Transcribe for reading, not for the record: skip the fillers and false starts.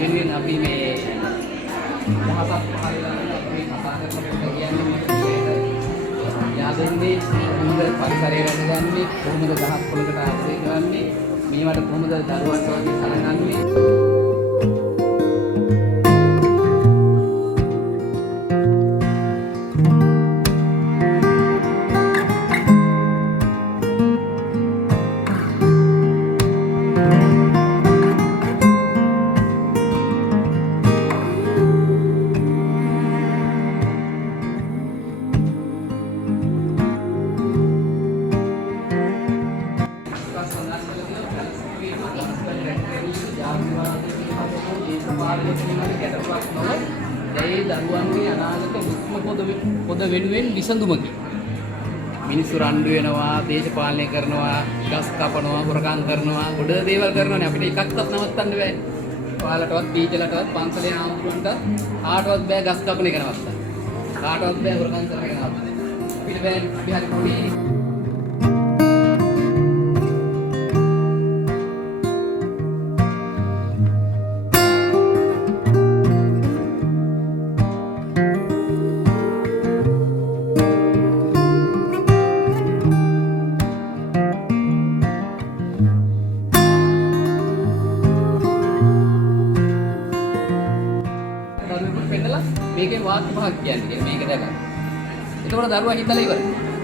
වෙනුවෙන් අපි මේ දහසක් පහළ අපි කතා කරනකොට කියන්නේ යාදෙන්නේ කොහොමද පරිසරය රැඳගන්නේ කොහොමද දහස් පොලකට ආශ්‍රය කරන්නේ මේවට කොහොමද දරුවන්ට වගේ සලකන්නේ ඒ දරුවන්ගේ අනාගත මුස්ම පොද වෙනුවෙන් විසඳුමකි. මිනිස්සු රණ්ඩු වෙනවා, දේශපාලනය කරනවා, ගස් කපනවා, හොරකම් කරනවා, ගොඩ දේවල් කරනවානේ අපිට එකක්වත් නවත්තන්න බෑ. ඔයාලටවත් බීජලටවත් පන්සලේ ආමුදුරන්ට කාටවත් බෑ ගස් කපන එක නවත්තන්න. කාටවත් බෑ හොරකම් කරන එක නවත්තන්න. අපිට බෑ අපි හරි පොඩි මේකේ වාක්‍ය පහක් කියන්නේ මේක දැක. එතකොට දරුවා හිතලා ඉවරයි.